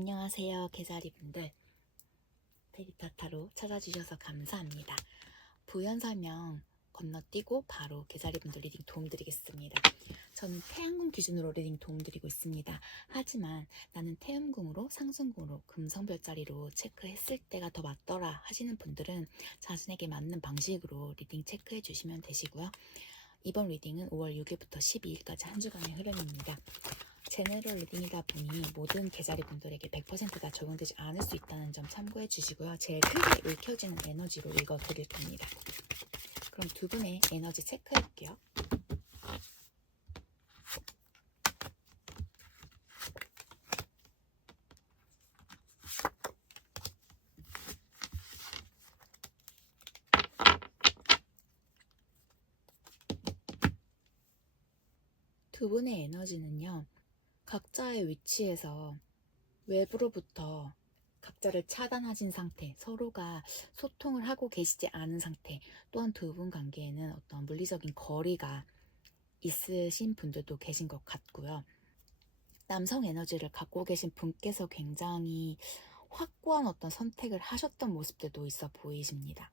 안녕하세요, 개자리분들. 데리타타로 찾아주셔서 감사합니다. 부연 설명 건너뛰고 바로 개자리분들 리딩 도움드리겠습니다. 저는 태양궁 기준으로 리딩 도움드리고 있습니다. 하지만 나는 태음궁으로 상승궁으로 금성별자리로 체크했을 때가 더 맞더라 하시는 분들은 자신에게 맞는 방식으로 리딩 체크해 주시면 되시고요. 이번 리딩은 5월 6일부터 12일까지 한 주간의 흐름입니다. 제너럴 리딩이다 보니 모든 개자리 분들에게 100%다 적용되지 않을 수 있다는 점 참고해 주시고요. 제일 크게 읽혀지는 에너지로 읽어 드릴 겁니다. 그럼 두 분의 에너지 체크해 볼게요. 두 분의 에너지는요, 각자의 위치에서 외부로부터 각자를 차단하신 상태, 서로가 소통을 하고 계시지 않은 상태, 또한 두 분 관계에는 어떤 물리적인 거리가 있으신 분들도 계신 것 같고요. 남성 에너지를 갖고 계신 분께서 굉장히 확고한 어떤 선택을 하셨던 모습들도 있어 보이십니다.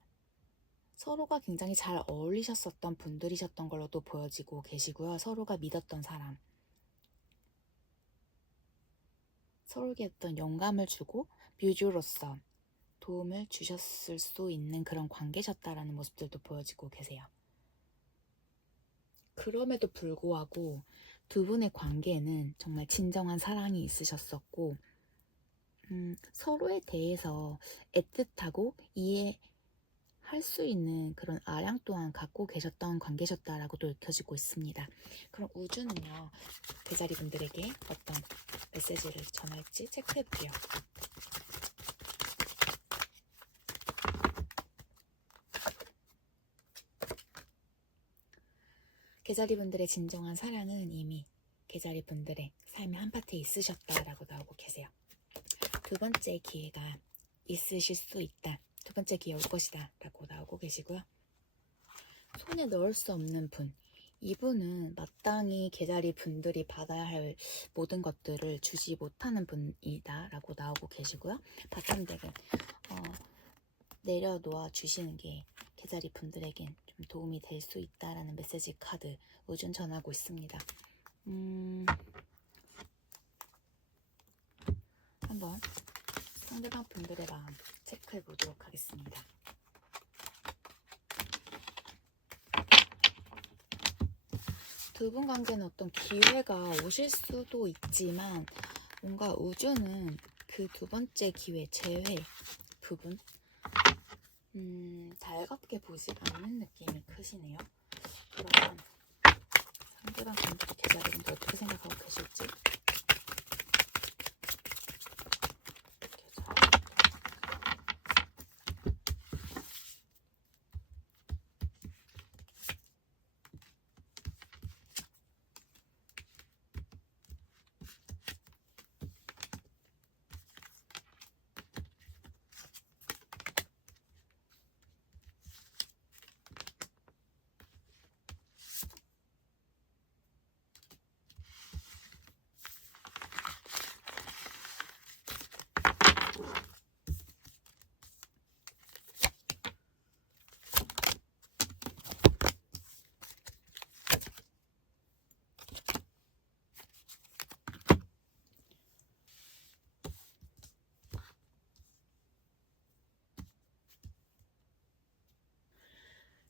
서로가 굉장히 잘 어울리셨었던 분들이셨던 걸로도 보여지고 계시고요. 서로가 믿었던 사람, 서로에게 어떤 영감을 주고 뮤즈로서 도움을 주셨을 수 있는 그런 관계셨다라는 모습들도 보여지고 계세요. 그럼에도 불구하고 두 분의 관계에는 정말 진정한 사랑이 있으셨었고 서로에 대해서 애틋하고 이해할 수 있는 그런 아량 또한 갖고 계셨던 관계셨다라고도 읽혀지고 있습니다. 그럼 우주는요, 개자리 분들에게 어떤 메시지를 전할지 체크해볼게요. 개자리 분들의 진정한 사랑은 이미 개자리 분들의 삶의 한 파트에 있으셨다라고 나오고 계세요. 두 번째 기회가 있으실 수 있다. 두 번째 기회 올 것이다 라고 나오고 계시고요. 손에 넣을 수 없는 분, 이분은 마땅히 개자리 분들이 받아야 할 모든 것들을 주지 못하는 분이다 라고 나오고 계시고요. 바텀덱은 내려놓아 주시는 게 개자리 분들에겐 좀 도움이 될 수 있다라는 메시지 카드 우준 전하고 있습니다. 한번 상대방 분들의 마음 체크해 보도록 하겠습니다. 두 분 관계는 어떤 기회가 오실 수도 있지만 뭔가 우주는 그 두 번째 기회 제외 부분 달갑게 보지 않는 느낌이 크시네요. 그러면 상대방 분들이 계좌분들 어떻게 생각하고 계실지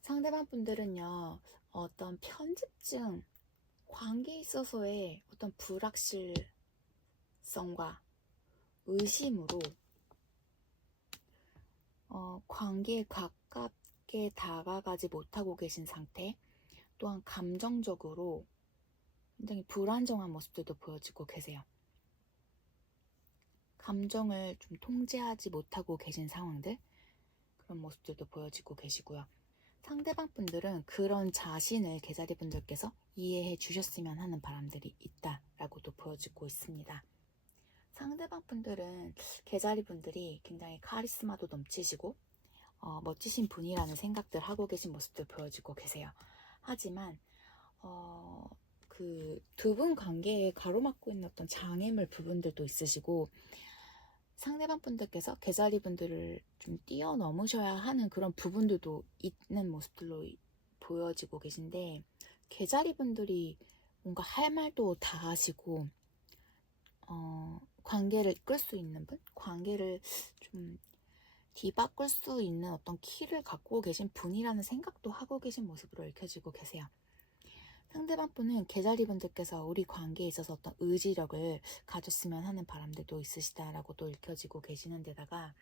상대방 분들은요, 어떤 편집증, 관계에 있어서의 어떤 불확실성과 의심으로 관계에 가깝게 다가가지 못하고 계신 상태, 또한 감정적으로 굉장히 불안정한 모습들도 보여지고 계세요. 감정을 좀 통제하지 못하고 계신 상황들, 그런 모습들도 보여지고 계시고요. 상대방 분들은 그런 자신을 개자리 분들께서 이해해 주셨으면 하는 바람들이 있다라고도 보여지고 있습니다. 상대방 분들은 개자리 분들이 굉장히 카리스마도 넘치시고 멋지신 분이라는 생각들 하고 계신 모습들 보여지고 계세요. 하지만 그 두 분 관계에 가로막고 있는 어떤 장애물 부분들도 있으시고 상대방 분들께서 개자리 분들을 좀 뛰어넘으셔야 하는 그런 부분들도 있는 모습들로 보여지고 계신데, 개자리 분들이 뭔가 할 말도 다 하시고, 관계를 이끌 수 있는 분? 관계를 좀 뒤바꿀 수 있는 어떤 키를 갖고 계신 분이라는 생각도 하고 계신 모습으로 읽혀지고 계세요. 상대방 분은 개자리 분들께서 우리 관계에 있어서 어떤 의지력을 가졌으면 하는 바람들도 있으시다라고도 읽혀지고 계시는 데다가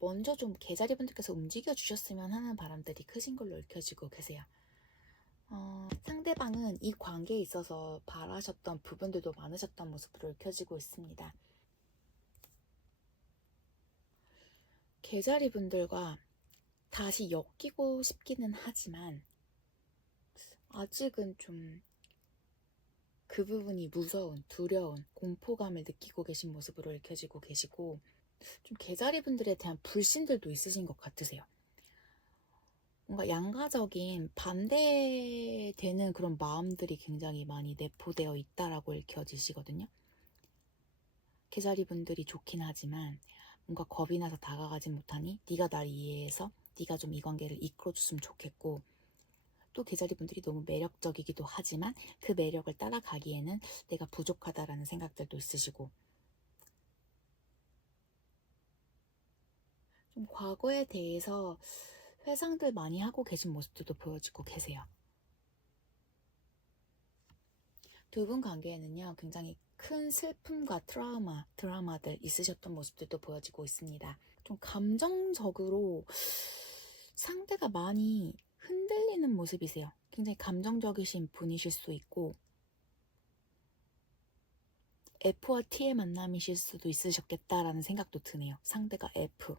먼저 좀 개자리 분들께서 움직여 주셨으면 하는 바람들이 크신 걸로 읽혀지고 계세요. 상대방은 이 관계에 있어서 바라셨던 부분들도 많으셨던 모습으로 읽혀지고 있습니다. 개자리 분들과 다시 엮이고 싶기는 하지만 아직은 좀 그 부분이 무서운, 두려운, 공포감을 느끼고 계신 모습으로 읽혀지고 계시고, 좀 개자리 분들에 대한 불신들도 있으신 것 같으세요. 뭔가 양가적인 반대되는 그런 마음들이 굉장히 많이 내포되어 있다라고 읽혀지시거든요. 개자리 분들이 좋긴 하지만 뭔가 겁이 나서 다가가지 못하니 네가 날 이해해서 네가 좀 이 관계를 이끌어줬으면 좋겠고, 또 개자리 분들이 너무 매력적이기도 하지만 그 매력을 따라가기에는 내가 부족하다라는 생각들도 있으시고, 좀 과거에 대해서 회상들 많이 하고 계신 모습들도 보여지고 계세요. 두 분 관계에는요, 굉장히 큰 슬픔과 드라마들 있으셨던 모습들도 보여지고 있습니다. 좀 감정적으로 상대가 많이 흔들리는 모습이세요. 굉장히 감정적이신 분이실 수 있고, F와 T의 만남이실 수도 있으셨겠다라는 생각도 드네요. 상대가 F.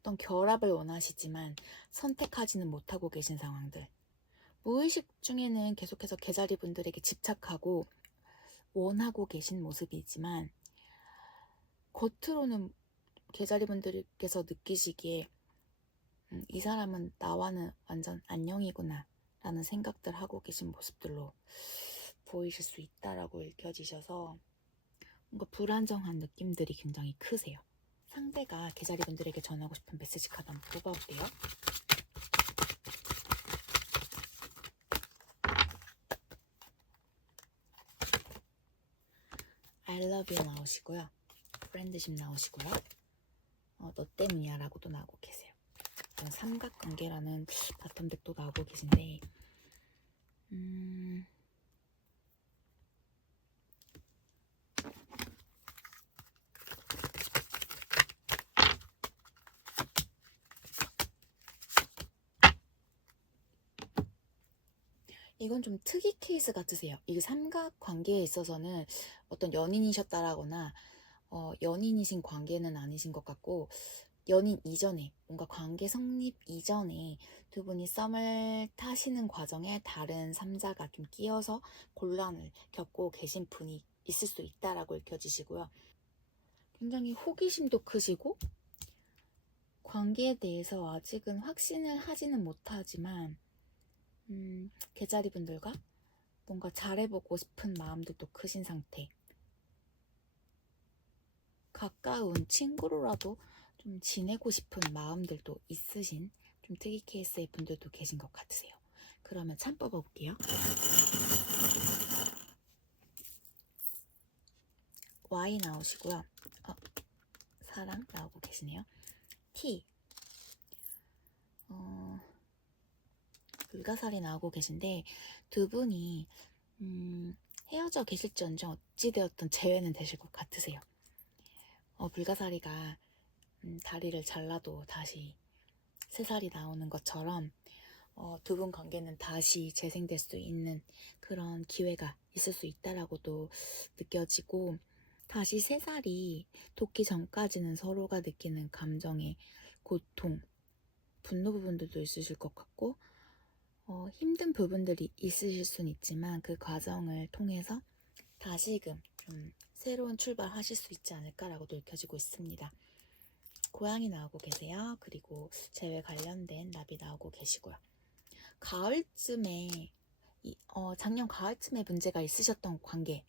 어떤 결합을 원하시지만 선택하지는 못하고 계신 상황들. 무의식 중에는 계속해서 개자리 분들에게 집착하고 원하고 계신 모습이지만, 겉으로는 개자리 분들께서 느끼시기에 이 사람은 나와는 완전 안녕이구나 라는 생각들 하고 계신 모습들로 보이실 수 있다라고 읽혀지셔서 뭔가 불안정한 느낌들이 굉장히 크세요. 상대가 개자리 분들에게 전하고 싶은 메시지 카드 한번 뽑아볼게요. I love you 나오시고요. 프렌드십 나오시고요. 너 때문이야 라고도 나오고 계세요. 삼각관계라는 바텀덱도 나오고 계신데, 이건 좀 특이 케이스 같으세요. 이게 삼각관계에 있어서는 어떤 연인이셨다라거나 연인이신 관계는 아니신 것 같고, 연인 이전에, 뭔가 관계 성립 이전에 두 분이 썸을 타시는 과정에 다른 3자가 좀 끼어서 곤란을 겪고 계신 분이 있을 수 있다라고 읽혀지시고요. 굉장히 호기심도 크시고 관계에 대해서 아직은 확신을 하지는 못하지만 개자리 분들과 뭔가 잘해보고 싶은 마음들도 크신 상태. 가까운 친구로라도 좀 지내고 싶은 마음들도 있으신 좀 특이 케이스의 분들도 계신 것 같으세요. 그러면 참 뽑아볼게요. Y 나오시고요. 사랑 나오고 계시네요. T. 불가사리 나오고 계신데, 두 분이 헤어져 계실지언정 어찌되었든 재회는 되실 것 같으세요. 불가사리가 다리를 잘라도 다시 새살이 나오는 것처럼 두 분 관계는 다시 재생될 수 있는 그런 기회가 있을 수 있다라고도 느껴지고, 다시 새살이 돋기 전까지는 서로가 느끼는 감정의 고통, 분노 부분들도 있으실 것 같고, 힘든 부분들이 있으실 수는 있지만 그 과정을 통해서 다시금 좀 새로운 출발하실 수 있지 않을까라고도 느껴지고 있습니다. 고양이 나오고 계세요. 그리고 재회 관련된 나비 나오고 계시고요. 가을쯤에 작년 가을쯤에 문제가 있으셨던 관계,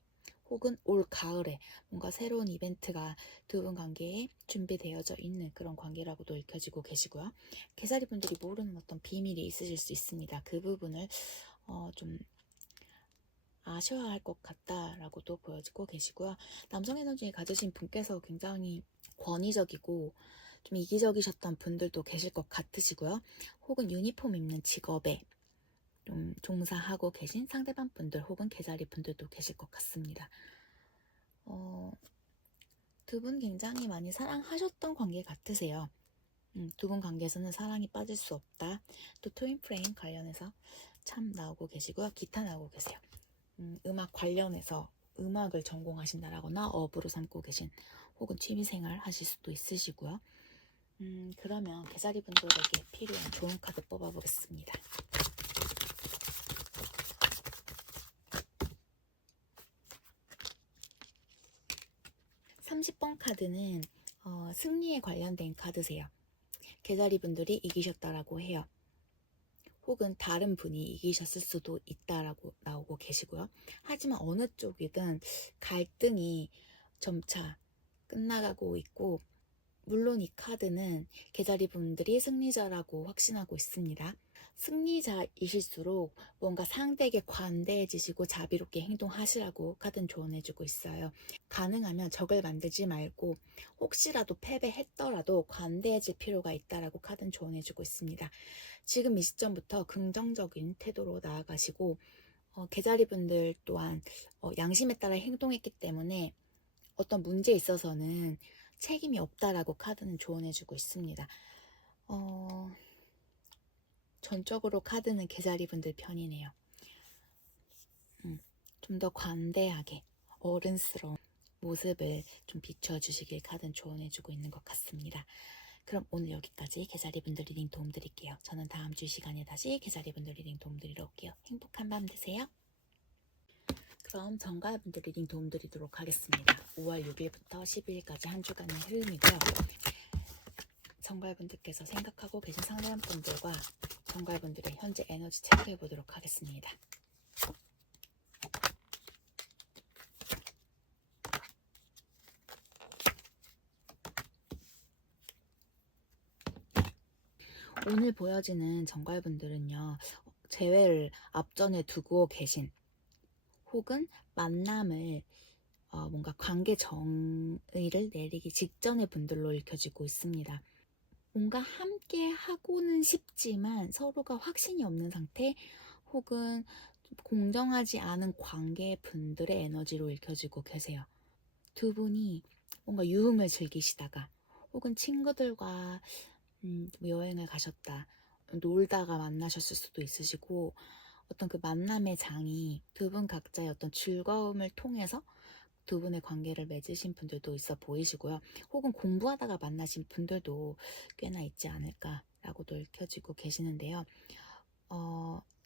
혹은 올 가을에 뭔가 새로운 이벤트가 두 분 관계에 준비되어져 있는 그런 관계라고도 읽혀지고 계시고요. 개자리 분들이 모르는 어떤 비밀이 있으실 수 있습니다. 그 부분을 좀 아쉬워할 것 같다라고도 보여지고 계시고요. 남성 에너지 가지신 분께서 굉장히 권위적이고 좀 이기적이셨던 분들도 계실 것 같으시고요. 혹은 유니폼 입는 직업에 좀 종사하고 계신 상대방 분들 혹은 개자리 분들도 계실 것 같습니다. 두 분 굉장히 많이 사랑하셨던 관계 같으세요. 두 분 관계에서는 사랑이 빠질 수 없다. 또 트윈 프레임 관련해서 참 나오고 계시고요. 기타 나오고 계세요. 음악 관련해서 음악을 전공하신다라거나 업으로 삼고 계신 혹은 취미생활 하실 수도 있으시고요. 그러면 개자리 분들에게 필요한 좋은 카드 뽑아보겠습니다. 30번 카드는 승리에 관련된 카드세요. 개자리 분들이 이기셨다라고 해요. 혹은 다른 분이 이기셨을 수도 있다라고 나오고 계시고요. 하지만 어느 쪽이든 갈등이 점차 끝나가고 있고, 물론 이 카드는 개자리 분들이 승리자라고 확신하고 있습니다. 승리자이실수록 뭔가 상대에게 관대해지시고 자비롭게 행동하시라고 카드는 조언해주고 있어요. 가능하면 적을 만들지 말고 혹시라도 패배했더라도 관대해질 필요가 있다라고 카드는 조언해주고 있습니다. 지금 이 시점부터 긍정적인 태도로 나아가시고 개자리 분들 또한 양심에 따라 행동했기 때문에 어떤 문제에 있어서는 책임이 없다라고 카드는 조언해주고 있습니다. 전적으로 카드는 개자리 분들 편이네요. 좀 더 관대하게 어른스러운 모습을 좀 비춰주시길 카드는 조언해주고 있는 것 같습니다. 그럼 오늘 여기까지 개자리 분들 리딩 도움 드릴게요. 저는 다음 주 시간에 다시 개자리 분들 리딩 도움 드리러 올게요. 행복한 밤 되세요. 그럼 정가을 분들 리딩 도움 드리도록 하겠습니다. 5월 6일부터 12일까지 한 주간의 흐름이고요. 정가을 분들께서 생각하고 계신 상대방 분들과 정가을 분들의 현재 에너지 체크해 보도록 하겠습니다. 오늘 보여지는 정갈분들은요, 재회를 앞전에 두고 계신 혹은 만남을 뭔가 관계 정의를 내리기 직전의 분들로 읽혀지고 있습니다. 뭔가 함께 하고는 싶지만 서로가 확신이 없는 상태 혹은 공정하지 않은 관계 분들의 에너지로 읽혀지고 계세요. 두 분이 뭔가 유흥을 즐기시다가 혹은 친구들과 여행을 가셨다, 놀다가 만나셨을 수도 있으시고, 어떤 그 만남의 장이 두 분 각자의 어떤 즐거움을 통해서 두 분의 관계를 맺으신 분들도 있어 보이시고요. 혹은 공부하다가 만나신 분들도 꽤나 있지 않을까라고도 읽혀지고 계시는데요.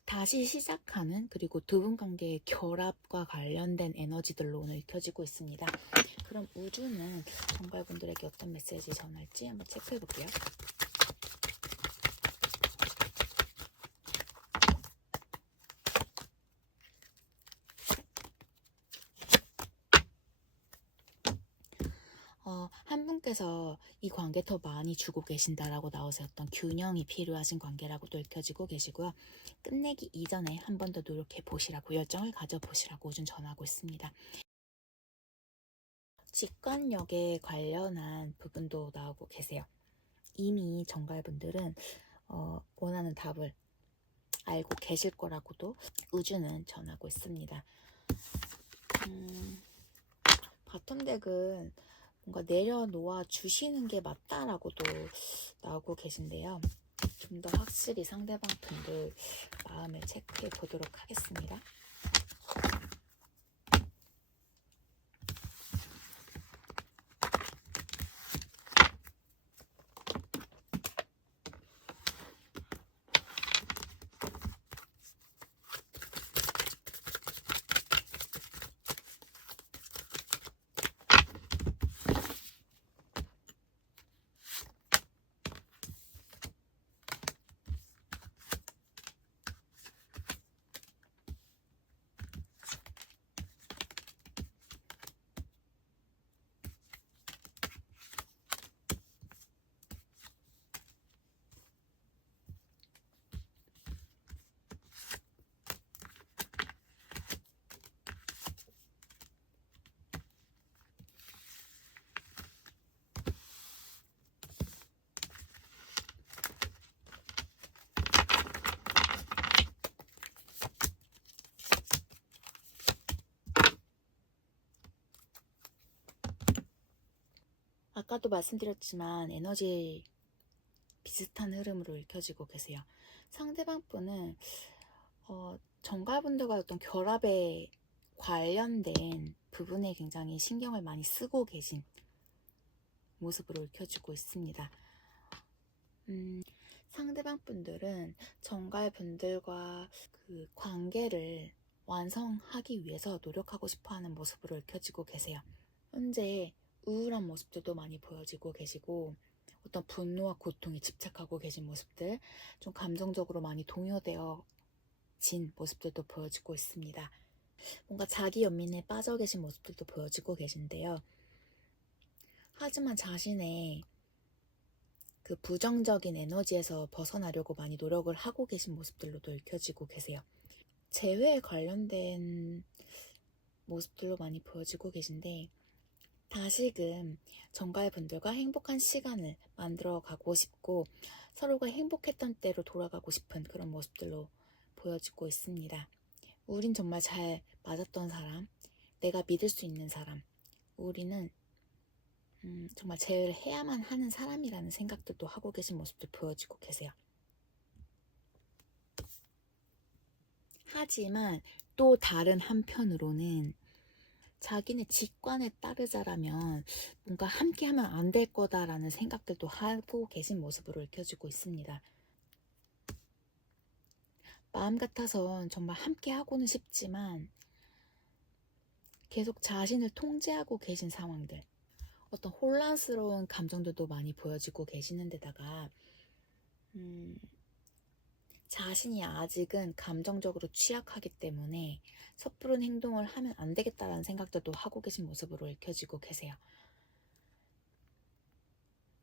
다시 시작하는, 그리고 두 분 관계의 결합과 관련된 에너지들로 오늘 읽혀지고 있습니다. 그럼 우주는 정갈분들에게 어떤 메시지 전할지 한번 체크해 볼게요. 한 분께서 이 관계 더 많이 주고 계신다라고 나오세요. 어떤 균형이 필요하신 관계라고도 읽혀지고 계시고요. 끝내기 이전에 한 번 더 노력해 보시라고, 열정을 가져보시라고 좀 전하고 있습니다. 직관력에 관련한 부분도 나오고 계세요. 이미 정갈분들은 원하는 답을 알고 계실 거라고도 우주는 전하고 있습니다. 바텀덱은 뭔가 내려놓아 주시는 게 맞다라고도 나오고 계신데요. 좀 더 확실히 상대방 분들 마음을 체크해 보도록 하겠습니다. 아까도 말씀드렸지만 에너지 비슷한 흐름으로 읽혀지고 계세요. 상대방 분은 정갈분들과 어떤 결합에 관련된 부분에 굉장히 신경을 많이 쓰고 계신 모습으로 읽혀지고 있습니다. 상대방 분들은 정갈분들과 그 관계를 완성하기 위해서 노력하고 싶어하는 모습으로 읽혀지고 계세요. 현재 우울한 모습들도 많이 보여지고 계시고 어떤 분노와 고통에 집착하고 계신 모습들, 좀 감정적으로 많이 동요되어 진 모습들도 보여지고 있습니다. 뭔가 자기 연민에 빠져 계신 모습들도 보여지고 계신데요. 하지만 자신의 그 부정적인 에너지에서 벗어나려고 많이 노력을 하고 계신 모습들로도 읽혀지고 계세요. 재회에 관련된 모습들로 많이 보여지고 계신데 다시금 정갈분들과 행복한 시간을 만들어 가고 싶고 서로가 행복했던 때로 돌아가고 싶은 그런 모습들로 보여지고 있습니다. 우린 정말 잘 맞았던 사람, 내가 믿을 수 있는 사람, 우리는 정말 제외를 해야만 하는 사람이라는 생각들도 하고 계신 모습도 보여지고 계세요. 하지만 또 다른 한편으로는 자기네 직관에 따르자라면 뭔가 함께하면 안 될 거다라는 생각들도 하고 계신 모습으로 읽혀지고 있습니다. 마음 같아선 정말 함께하고는 싶지만 계속 자신을 통제하고 계신 상황들, 어떤 혼란스러운 감정들도 많이 보여지고 계시는 데다가 자신이 아직은 감정적으로 취약하기 때문에 섣부른 행동을 하면 안 되겠다라는 생각들도 하고 계신 모습으로 읽혀지고 계세요.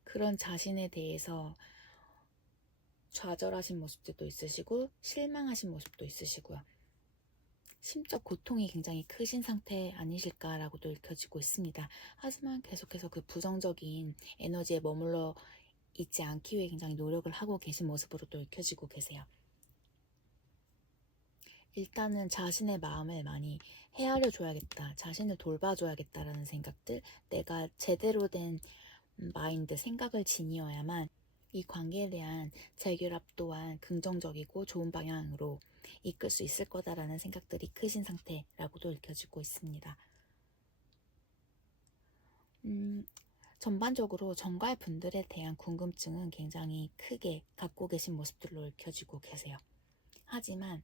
그런 자신에 대해서 좌절하신 모습들도 있으시고 실망하신 모습도 있으시고요. 심적 고통이 굉장히 크신 상태 아니실까라고도 읽혀지고 있습니다. 하지만 계속해서 그 부정적인 에너지에 머물러 있지 않기 위해 굉장히 노력을 하고 계신 모습으로도 읽혀지고 계세요. 일단은 자신의 마음을 많이 헤아려 줘야겠다, 자신을 돌봐줘야겠다라는 생각들, 내가 제대로 된 마인드, 생각을 지니어야만 이 관계에 대한 재결합 또한 긍정적이고 좋은 방향으로 이끌 수 있을 거다라는 생각들이 크신 상태라고도 읽혀지고 있습니다. 전반적으로 정갈 분들에 대한 궁금증은 굉장히 크게 갖고 계신 모습들로 읽혀지고 계세요. 하지만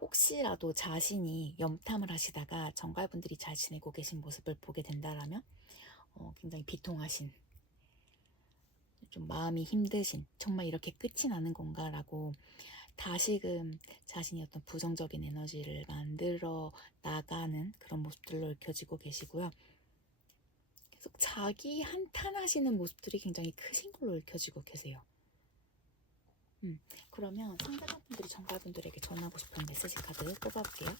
혹시라도 자신이 염탐을 하시다가 정갈분들이 잘 지내고 계신 모습을 보게 된다라면 굉장히 비통하신, 좀 마음이 힘드신, 정말 이렇게 끝이 나는 건가 라고 다시금 자신이 어떤 부정적인 에너지를 만들어 나가는 그런 모습들로 읽혀지고 계시고요. 계속 자기 한탄하시는 모습들이 굉장히 크신 걸로 읽혀지고 계세요. 그러면 상대방분들이 정갈분들에게 전하고 싶은 메시지 카드 뽑아볼게요.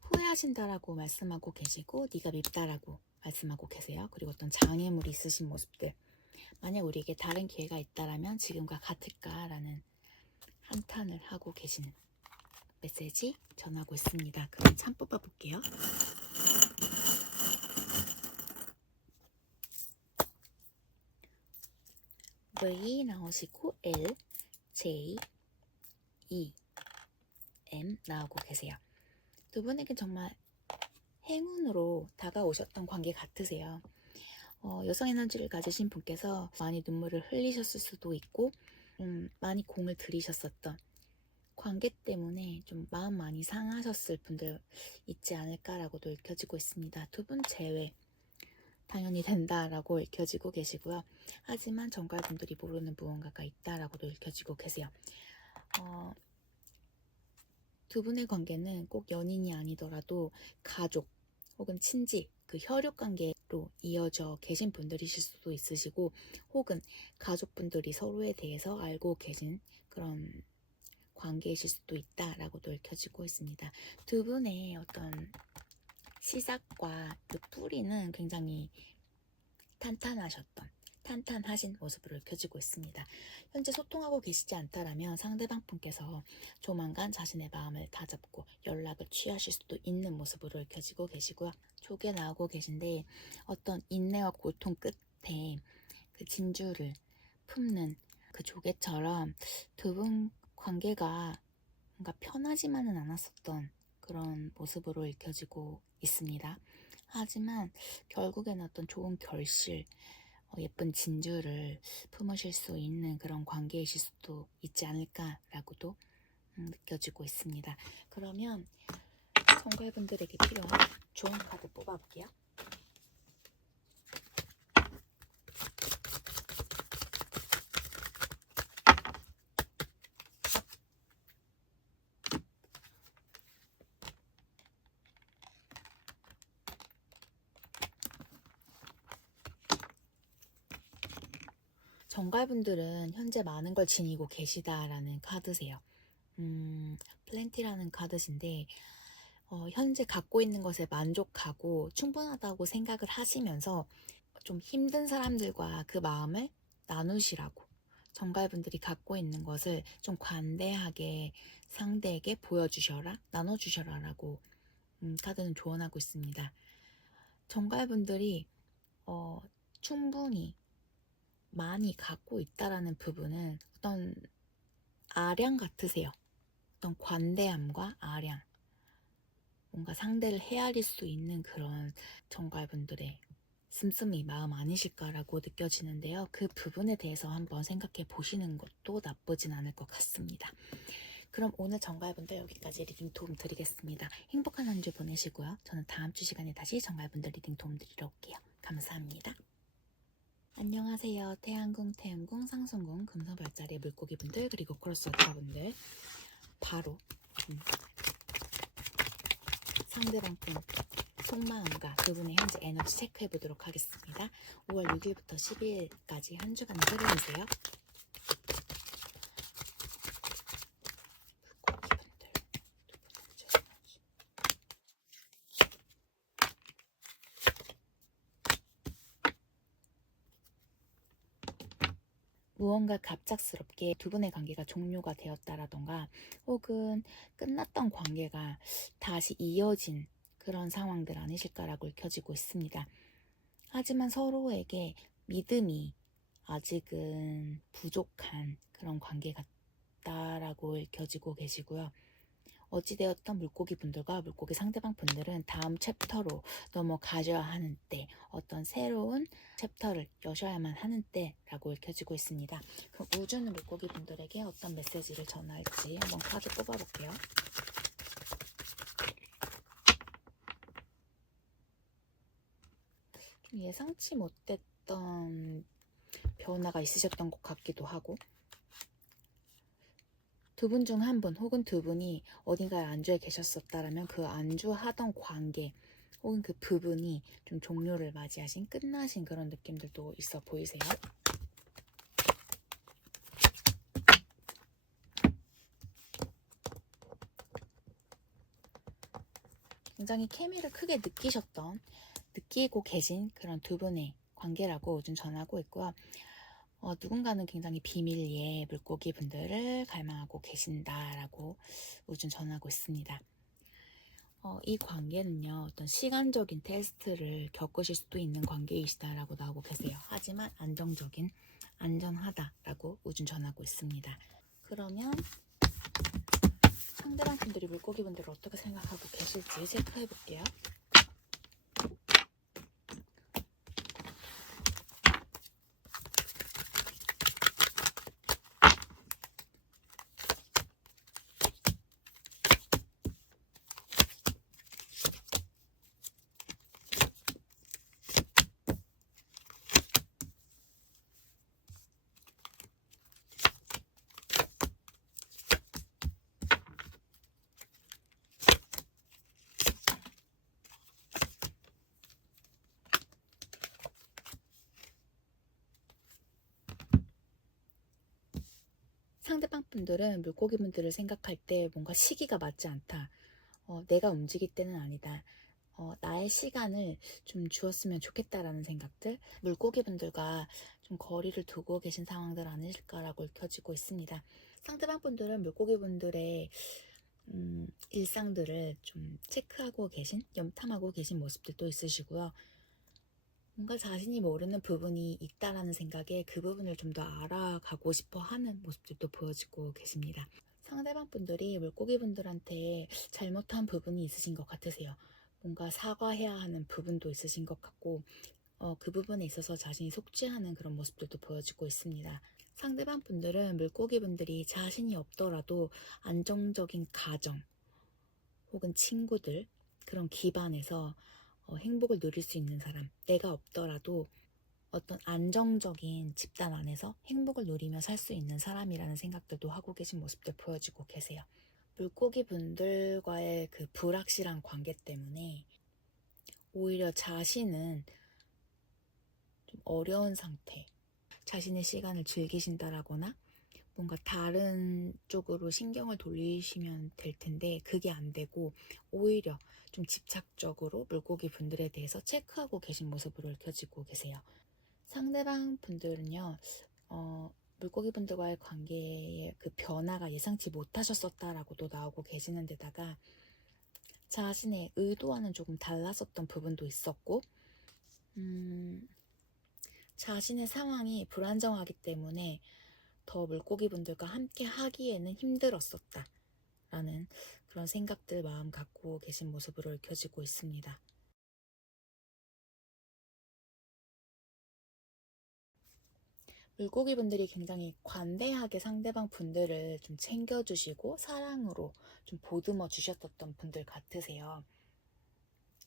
후회하신다라고 말씀하고 계시고 네가 밉다라고 말씀하고 계세요. 그리고 어떤 장애물이 있으신 모습들, 만약 우리에게 다른 기회가 있다라면 지금과 같을까라는 한탄을 하고 계신 메시지 전하고 있습니다. 그럼 참 뽑아볼게요. V 나오시고 L, J, E, M 나오고 계세요. 두 분에게 정말 행운으로 다가오셨던 관계 같으세요. 여성 에너지를 가지신 분께서 많이 눈물을 흘리셨을 수도 있고 많이 공을 들이셨었던 관계 때문에 좀 마음 많이 상하셨을 분들 있지 않을까라고도 읽혀지고 있습니다. 두 분 제외 당연히 된다라고 읽혀지고 계시고요. 하지만 정갈분들이 모르는 무언가가 있다라고도 읽혀지고 계세요. 두 분의 관계는 꼭 연인이 아니더라도 가족 혹은 친지, 그 혈육 관계로 이어져 계신 분들이실 수도 있으시고, 혹은 가족분들이 서로에 대해서 알고 계신 그런 관계이실 수도 있다라고도 읽혀지고 있습니다. 두 분의 어떤 시작과 그 뿌리는 굉장히 탄탄하셨던, 탄탄하신 모습으로 켜지고 있습니다. 현재 소통하고 계시지 않다라면 상대방 분께서 조만간 자신의 마음을 다잡고 연락을 취하실 수도 있는 모습으로 켜지고 계시고요. 조개 나오고 계신데 어떤 인내와 고통 끝에 그 진주를 품는 그 조개처럼 두 분 관계가 뭔가 편하지만은 않았었던 그런 모습으로 읽혀지고 있습니다. 하지만 결국에는 어떤 좋은 결실, 예쁜 진주를 품으실 수 있는 그런 관계이실 수도 있지 않을까라고도 느껴지고 있습니다. 그러면 정갈분들에게 필요한 조언 카드 뽑아볼게요. 정갈분들은 현재 많은 걸 지니고 계시다라는 카드세요. 플랜티라는 카드인데 현재 갖고 있는 것에 만족하고 충분하다고 생각을 하시면서 좀 힘든 사람들과 그 마음을 나누시라고, 정갈분들이 갖고 있는 것을 좀 관대하게 상대에게 보여주셔라, 나눠주셔라 라고 카드는 조언하고 있습니다. 정갈분들이 충분히 많이 갖고 있다라는 부분은 어떤 아량 같으세요. 어떤 관대함과 아량, 뭔가 상대를 헤아릴 수 있는 그런 정갈분들의 씀씀이 마음 아니실까라고 느껴지는데요. 그 부분에 대해서 한번 생각해 보시는 것도 나쁘진 않을 것 같습니다. 그럼 오늘 정갈분들 여기까지 리딩 도움 드리겠습니다. 행복한 한 주 보내시고요. 저는 다음 주 시간에 다시 정갈분들 리딩 도움 드리러 올게요. 감사합니다. 안녕하세요. 태양궁, 태음궁, 상승궁, 금성별자리 물고기분들 그리고 크로스 오타분들 바로 상대방 분 속마음과 그분의 현재 에너지 체크해 보도록 하겠습니다. 5월 6일부터 12일까지 한 주간의 흐름이세요. 무언가 갑작스럽게 두 분의 관계가 종료가 되었다라던가 혹은 끝났던 관계가 다시 이어진 그런 상황들 아니실까라고 읽혀지고 있습니다. 하지만 서로에게 믿음이 아직은 부족한 그런 관계 같다라고 읽혀지고 계시고요. 어찌되었던 물고기 분들과 물고기 상대방 분들은 다음 챕터로 넘어가셔야 하는 때, 어떤 새로운 챕터를 여셔야만 하는 때라고 읽혀지고 있습니다. 그럼 우주는 물고기 분들에게 어떤 메시지를 전할지 한번 카드 뽑아볼게요. 좀 예상치 못했던 변화가 있으셨던 것 같기도 하고, 두 분 중 한 분 혹은 두 분이 어딘가에 안주해 계셨었다라면 그 안주하던 관계 혹은 그 부분이 좀 종료를 맞이하신, 끝나신 그런 느낌들도 있어 보이세요. 굉장히 케미를 크게 느끼고 계신 그런 두 분의 관계라고 좀 전하고 있고요. 누군가는 굉장히 비밀리에 물고기 분들을 갈망하고 계신다라고 우준 전하고 있습니다. 이 관계는요, 어떤 시간적인 테스트를 겪으실 수도 있는 관계이시다라고 나오고 계세요. 하지만 안전하다라고 우준 전하고 있습니다. 그러면 상대방 분들이 물고기 분들을 어떻게 생각하고 계실지 체크해 볼게요. 상대방 분들은 물고기 분들을 생각할 때 뭔가 시기가 맞지 않다. 내가 움직일 때는 아니다. 나의 시간을 좀 주었으면 좋겠다라는 생각들, 물고기 분들과 좀 거리를 두고 계신 상황들 아닐까라고 읽혀지고 있습니다. 상대방 분들은 물고기 분들의 일상들을 좀 체크하고 계신, 염탐하고 계신 모습들도 있으시고요. 뭔가 자신이 모르는 부분이 있다라는 생각에 그 부분을 좀 더 알아가고 싶어 하는 모습들도 보여지고 계십니다. 상대방 분들이 물고기 분들한테 잘못한 부분이 있으신 것 같으세요. 뭔가 사과해야 하는 부분도 있으신 것 같고, 그 부분에 있어서 자신이 속죄하는 그런 모습들도 보여지고 있습니다. 상대방 분들은 물고기 분들이 자신이 없더라도 안정적인 가정 혹은 친구들, 그런 기반에서 행복을 누릴 수 있는 사람, 내가 없더라도 어떤 안정적인 집단 안에서 행복을 누리며 살 수 있는 사람이라는 생각들도 하고 계신 모습들 보여지고 계세요. 물고기 분들과의 그 불확실한 관계 때문에 오히려 자신은 좀 어려운 상태, 자신의 시간을 즐기신다라거나 뭔가 다른 쪽으로 신경을 돌리시면 될 텐데 그게 안 되고 오히려 좀 집착적으로 물고기 분들에 대해서 체크하고 계신 모습으로 읽혀지고 계세요. 상대방 분들은요, 물고기 분들과의 관계의 그 변화가 예상치 못하셨었다라고도 나오고 계시는 데다가 자신의 의도와는 조금 달랐었던 부분도 있었고, 자신의 상황이 불안정하기 때문에 더 물고기 분들과 함께 하기에는 힘들었었다 라는 그런 생각들 마음 갖고 계신 모습으로 읽혀지고 있습니다. 물고기 분들이 굉장히 관대하게 상대방 분들을 좀 챙겨주시고 사랑으로 좀 보듬어 주셨던 분들 같으세요.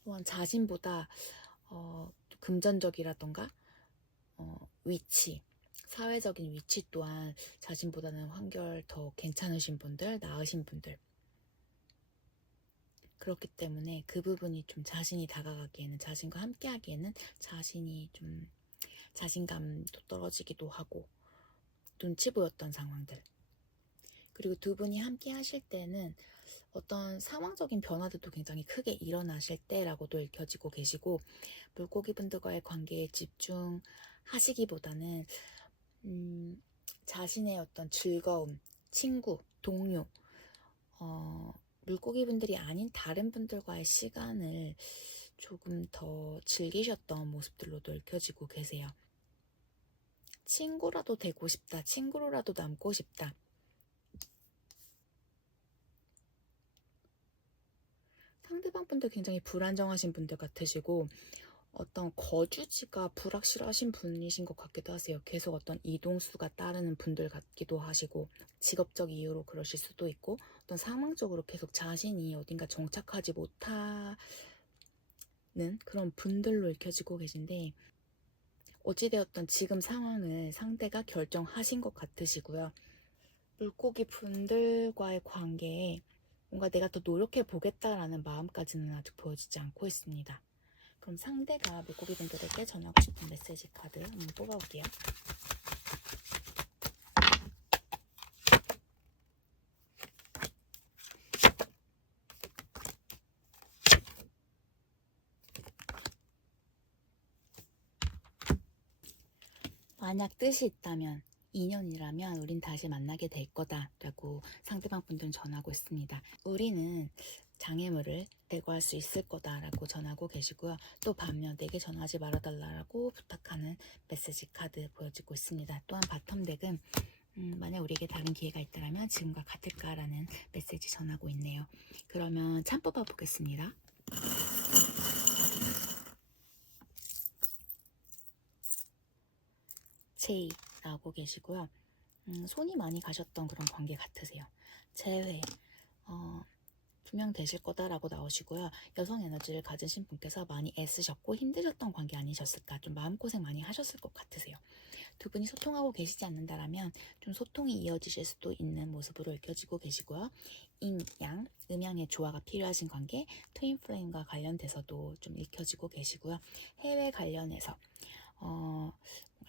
또한 자신보다 금전적이라던가 위치, 사회적인 위치 또한 자신보다는 한결 더 괜찮으신 분들, 나으신 분들, 그렇기 때문에 그 부분이 좀 자신이 다가가기에는, 자신과 함께 하기에는 자신이 좀 자신감도 떨어지기도 하고 눈치 보였던 상황들, 그리고 두 분이 함께 하실 때는 어떤 상황적인 변화들도 굉장히 크게 일어나실 때라고도 읽혀지고 계시고, 물고기 분들과의 관계에 집중하시기보다는 자신의 어떤 즐거움, 친구, 동료, 물고기 분들이 아닌 다른 분들과의 시간을 조금 더 즐기셨던 모습들로도 읽혀지고 계세요. 친구라도 되고 싶다, 친구로라도 남고 싶다. 상대방 분들 굉장히 불안정하신 분들 같으시고 어떤 거주지가 불확실하신 분이신 것 같기도 하세요. 계속 어떤 이동수가 따르는 분들 같기도 하시고, 직업적 이유로 그러실 수도 있고, 어떤 상황적으로 계속 자신이 어딘가 정착하지 못하는 그런 분들로 읽혀지고 계신데, 어찌되었던 지금 상황을 상대가 결정하신 것 같으시고요. 물고기 분들과의 관계에 뭔가 내가 더 노력해 보겠다라는 마음까지는 아직 보여지지 않고 있습니다. 그럼 상대가 물고기 분들에게 전하고 싶은 메시지 카드 한번 뽑아볼게요. 만약 뜻이 있다면, 인연이라면 우린 다시 만나게 될 거다 라고 상대방 분들은 전하고 있습니다. 우리는 장애물을 제거할 수 있을 거다라고 전하고 계시고요. 또 반면 내게 전하지 말아달라고 부탁하는 메시지 카드 보여지고 있습니다. 또한 바텀덱은 만약 우리에게 다른 기회가 있다면 지금과 같을까라는 메시지 전하고 있네요. 그러면 참 뽑아 보겠습니다. 제이 나오고 계시고요. 손이 많이 가셨던 그런 관계 같으세요. 재회 분명 되실 거다라고 나오시고요. 여성 에너지를 가지신 분께서 많이 애쓰셨고 힘드셨던 관계 아니셨을까, 좀 마음고생 많이 하셨을 것 같으세요. 두 분이 소통하고 계시지 않는다라면 좀 소통이 이어지실 수도 있는 모습으로 읽혀지고 계시고요. 인, 양, 음양의 조화가 필요하신 관계, 트윈 플레임과 관련돼서도 좀 읽혀지고 계시고요. 해외 관련해서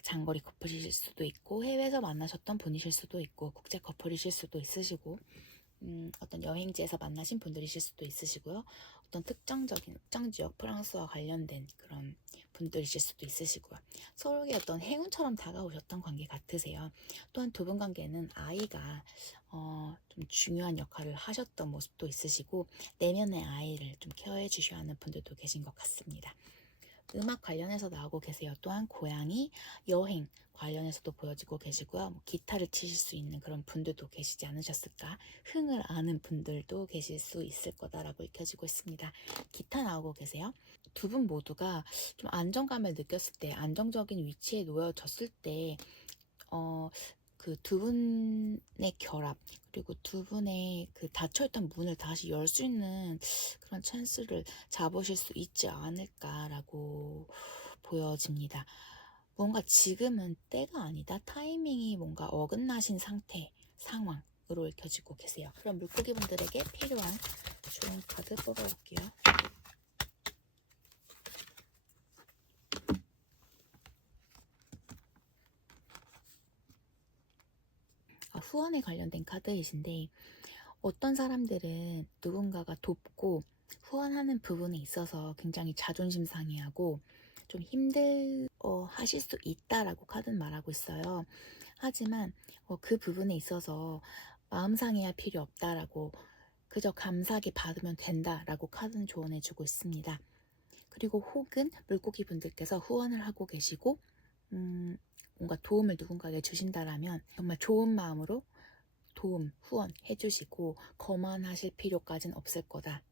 장거리 커플이실 수도 있고, 해외에서 만나셨던 분이실 수도 있고, 국제 커플이실 수도 있으시고, 어떤 여행지에서 만나신 분들이실 수도 있으시고요. 어떤 특정 지역 프랑스와 관련된 그런 분들이실 수도 있으시고요. 서로에게 어떤 행운처럼 다가오셨던 관계 같으세요. 또한 두 분 관계는 아이가 좀 중요한 역할을 하셨던 모습도 있으시고 내면의 아이를 좀 케어해 주셔야 하는 분들도 계신 것 같습니다. 음악 관련해서 나오고 계세요. 또한 고양이, 여행 관련해서도 보여지고 계시고요. 기타를 치실 수 있는 그런 분들도 계시지 않으셨을까? 흥을 아는 분들도 계실 수 있을 거다라고 읽혀지고 있습니다. 기타 나오고 계세요. 두 분 모두가 좀 안정감을 느꼈을 때, 안정적인 위치에 놓여졌을 때, 그 두 분의 결합, 그리고 두 분의 그 닫혀있던 문을 다시 열 수 있는 그런 찬스를 잡으실 수 있지 않을까라고 보여집니다. 뭔가 지금은 때가 아니다. 타이밍이 뭔가 어긋나신 상황으로 읽혀지고 계세요. 그럼 물고기 분들에게 필요한 좋은 카드 뽑아볼게요. 후원에 관련된 카드이신데 어떤 사람들은 누군가가 돕고 후원하는 부분에 있어서 굉장히 자존심 상해하고 좀 하실 수 있다라고 카드는 말하고 있어요. 하지만 그 부분에 있어서 마음 상해할 필요 없다라고 그저 감사하게 받으면 된다라고 카드는 조언해주고 있습니다. 그리고 혹은 물고기 분들께서 후원을 하고 계시고 뭔가 도움을 누군가에게 주신다라면 정말 좋은 마음으로 후원 해주시고 거만하실 필요까지는 없을 거다.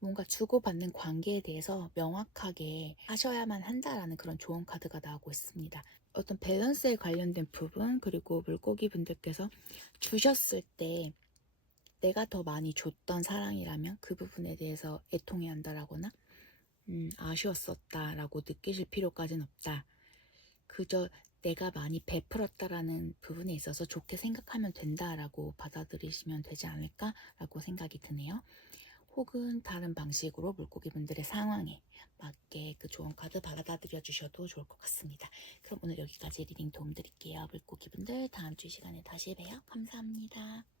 뭔가 주고받는 관계에 대해서 명확하게 하셔야만 한다라는 그런 좋은 카드가 나오고 있습니다. 어떤 밸런스에 관련된 부분, 그리고 물고기 분들께서 주셨을 때 내가 더 많이 줬던 사랑이라면 그 부분에 대해서 애통해야 한다라거나 아쉬웠었다라고 느끼실 필요까지는 없다. 그저 내가 많이 베풀었다라는 부분에 있어서 좋게 생각하면 된다라고 받아들이시면 되지 않을까라고 생각이 드네요. 혹은 다른 방식으로 물고기 분들의 상황에 맞게 그 좋은 카드 받아들여 주셔도 좋을 것 같습니다. 그럼 오늘 여기까지 리딩 도움 드릴게요. 물고기 분들 다음 주 시간에 다시 봬요. 감사합니다.